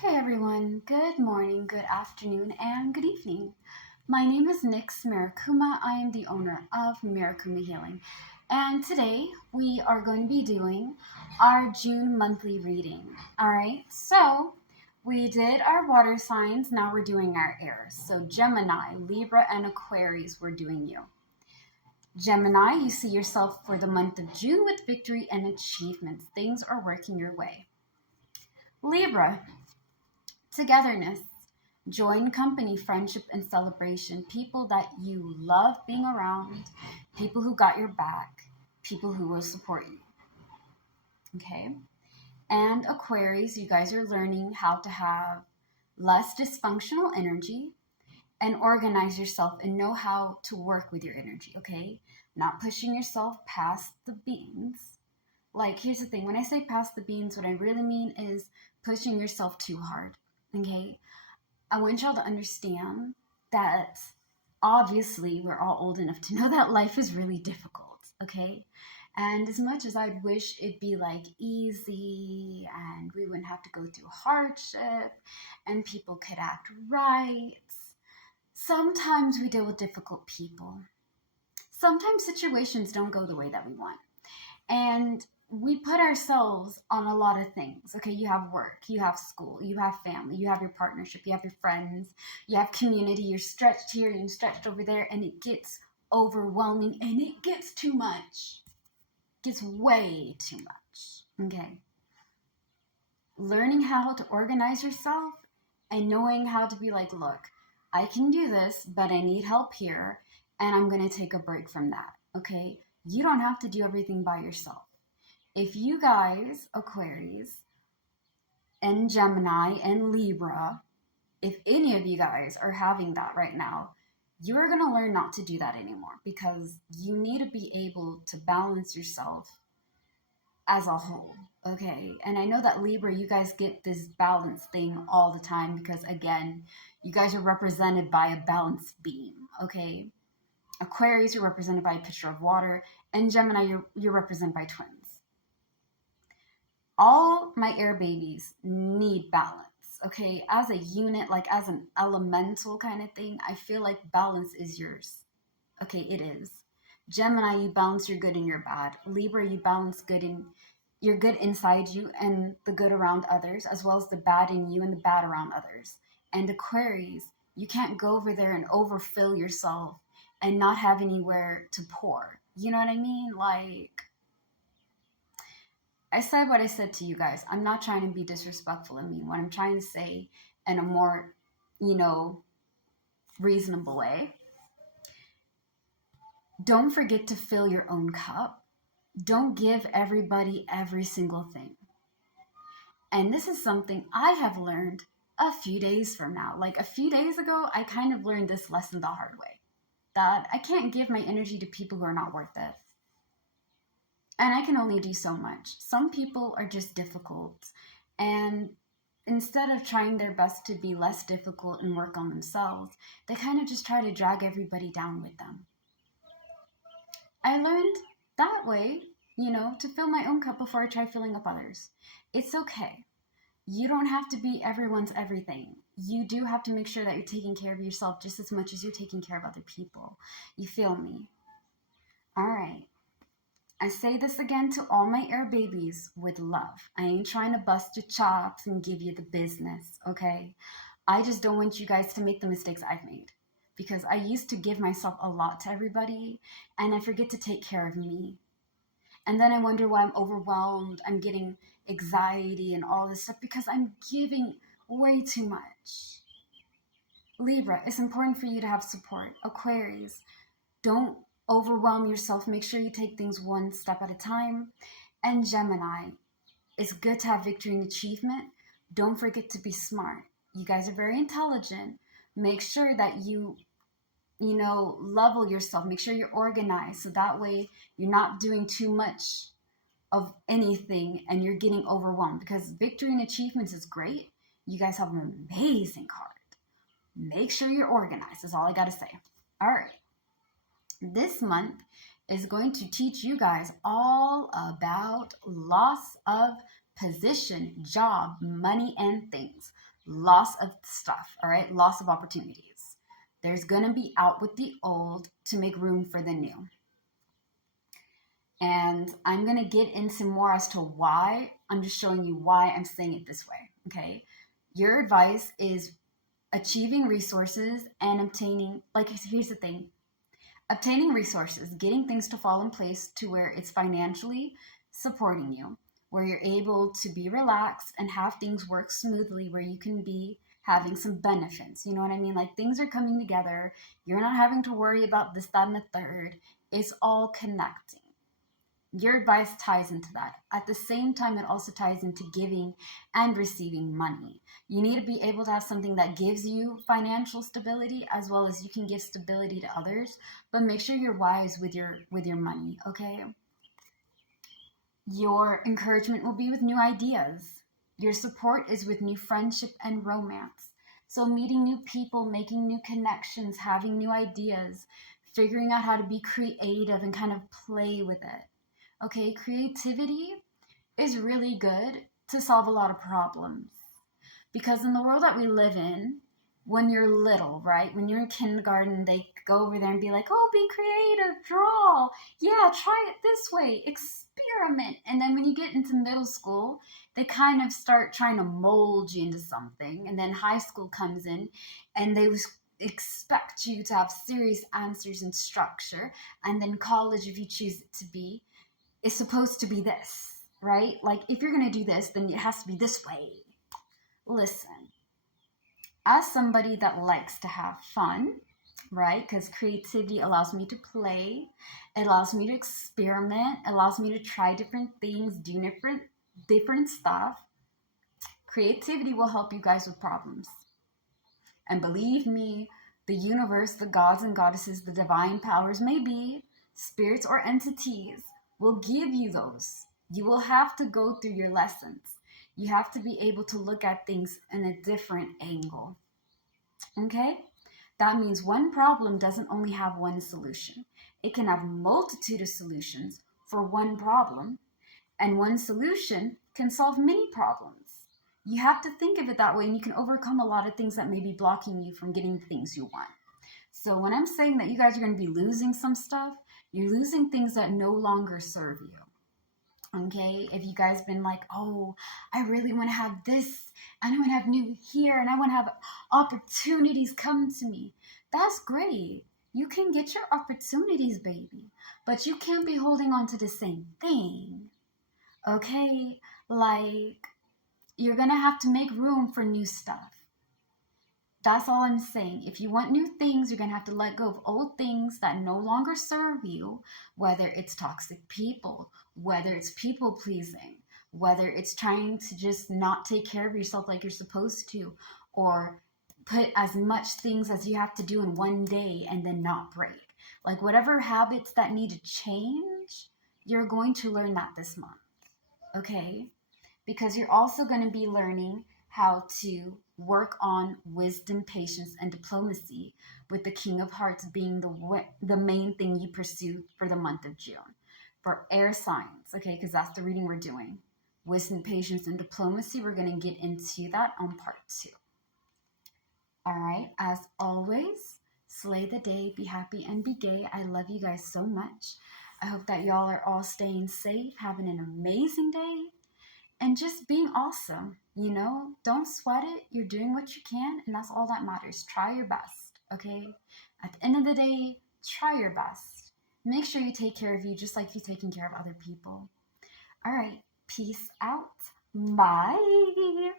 Hey everyone, good morning, good afternoon, and good evening. My name is Nix Marikuma. I am the owner of Marikuma Healing, and today we are going to be doing our June monthly reading. All right, so we did our water signs, now we're doing our airs. So Gemini, Libra, and Aquarius, we're doing you. Gemini, you see yourself for the month of June with victory and achievements. Things are working your way. Libra, togetherness, joy in company, friendship, and celebration. People that you love being around, people who got your back, people who will support you. Okay? And Aquarius, you guys are learning how to have less dysfunctional energy and organize yourself and know how to work with your energy, okay? Not pushing yourself past the beans. Like, here's the thing, when I say past the beans, what I really mean is pushing yourself too hard, okay? I want y'all to understand that obviously we're all old enough to know that life is really difficult, okay? And as much as I'd wish it'd be like easy and we wouldn't have to go through hardship and people could act right, sometimes we deal with difficult people. Sometimes situations don't go the way that we want. And we put ourselves on a lot of things. Okay, you have work, you have school, you have family, you have your partnership, you have your friends, you have community, you're stretched here, you're stretched over there, and it gets overwhelming and it gets too much. It gets way too much. Okay. Learning how to organize yourself and knowing how to be like, look, I can do this, but I need help here, and I'm going to take a break from that. Okay? You don't have to do everything by yourself. If you guys, Aquarius, and Gemini, and Libra, if any of you guys are having that right now, you are going to learn not to do that anymore because you need to be able to balance yourself as a whole, okay? And I know that Libra, you guys get this balance thing all the time because, again, you guys are represented by a balanced beam, okay? Aquarius, you're represented by a pitcher of water, and Gemini, you're represented by twins. All my air babies need balance, okay? As a unit, like as an elemental kind of thing, I feel like balance is yours. Okay, it is. Gemini, you balance your good and your bad. Libra, you balance your good inside you and the good around others, as well as the bad in you and the bad around others. And Aquarius, you can't go over there and overfill yourself and not have anywhere to pour. You know what I mean? Like, I said what I said to you guys. I'm not trying to be disrespectful. I mean, what I'm trying to say in a more, reasonable way. Don't forget to fill your own cup. Don't give everybody every single thing. And this is something I have learned a few days from now. Like a few days ago, I kind of learned this lesson the hard way. That I can't give my energy to people who are not worth it. And I can only do so much. Some people are just difficult. And instead of trying their best to be less difficult and work on themselves, they kind of just try to drag everybody down with them. I learned that way, to fill my own cup before I try filling up others. It's okay. You don't have to be everyone's everything. You do have to make sure that you're taking care of yourself just as much as you're taking care of other people. You feel me? All right. I say this again to all my air babies with love. I ain't trying to bust your chops and give you the business, okay? I just don't want you guys to make the mistakes I've made because I used to give myself a lot to everybody and I forget to take care of me. And then I wonder why I'm overwhelmed. I'm getting anxiety and all this stuff because I'm giving way too much. Libra, it's important for you to have support. Aquarius, don't overwhelm yourself. Make sure you take things one step at a time. And Gemini, it's good to have victory and achievement. Don't forget to be smart. You guys are very intelligent. Make sure that you level yourself. Make sure you're organized. So that way you're not doing too much of anything and you're getting overwhelmed. Because victory and achievements is great. You guys have an amazing card. Make sure you're organized is all I got to say. All right. This month is going to teach you guys all about loss of position, job, money, and things. loss of stuff, all right? Loss of opportunities. There's going to be out with the old to make room for the new. And I'm going to get into more as to why. I'm just showing you why I'm saying it this way, okay? Your advice is achieving resources and obtaining, like, here's the thing. Obtaining resources, getting things to fall in place to where it's financially supporting you, where you're able to be relaxed and have things work smoothly, where you can be having some benefits. You know what I mean? Like, things are coming together. You're not having to worry about this, that, and the third. It's all connecting. Your advice ties into that. At the same time, it also ties into giving and receiving money. You need to be able to have something that gives you financial stability as well as you can give stability to others, but make sure you're wise with your money, okay? Your encouragement will be with new ideas. Your support is with new friendship and romance. So meeting new people, making new connections, having new ideas, figuring out how to be creative and kind of play with it. Okay, creativity is really good to solve a lot of problems. Because in the world that we live in, when you're little, right? When you're in kindergarten, they go over there and be like, oh, be creative, draw. Yeah, try it this way, experiment. And then when you get into middle school, they kind of start trying to mold you into something. And then high school comes in and they expect you to have serious answers and structure. And then college, if you choose it to be, is supposed to be this, right? Like, if you're going to do this, then it has to be this way. Listen, as somebody that likes to have fun, right? Because creativity allows me to play, it allows me to experiment, it allows me to try different things, do different stuff. Creativity will help you guys with problems. And believe me, the universe, the gods and goddesses, the divine powers, maybe spirits or entities, will give you those. You will have to go through your lessons. You have to be able to look at things in a different angle. Okay? That means one problem doesn't only have one solution. It can have a multitude of solutions for one problem, and one solution can solve many problems. You have to think of it that way, and you can overcome a lot of things that may be blocking you from getting the things you want. So when I'm saying that you guys are going to be losing some stuff, you're losing things that no longer serve you. Okay, if you guys been like, oh, I really want to have this, and I want to have new here, and I want to have opportunities come to me. That's great. You can get your opportunities, baby, but you can't be holding on to the same thing. Okay, like, you're gonna have to make room for new stuff. That's all I'm saying. If you want new things, you're going to have to let go of old things that no longer serve you, whether it's toxic people, whether it's people pleasing, whether it's trying to just not take care of yourself like you're supposed to, or put as much things as you have to do in one day and then not break. Like, whatever habits that need to change, you're going to learn that this month, okay? Because you're also going to be learning how to work on wisdom, patience, and diplomacy, with the King of Hearts being the main thing you pursue for the month of June. For air signs, okay, because that's the reading we're doing. Wisdom, patience, and diplomacy, we're going to get into that on part 2. All right, as always, slay the day, be happy, and be gay. I love you guys so much. I hope that y'all are all staying safe, having an amazing day, and just being awesome. You know, don't sweat it. You're doing what you can, and that's all that matters. Try your best, okay? At the end of the day, try your best. Make sure you take care of you just like you're taking care of other people. All right, peace out. Bye.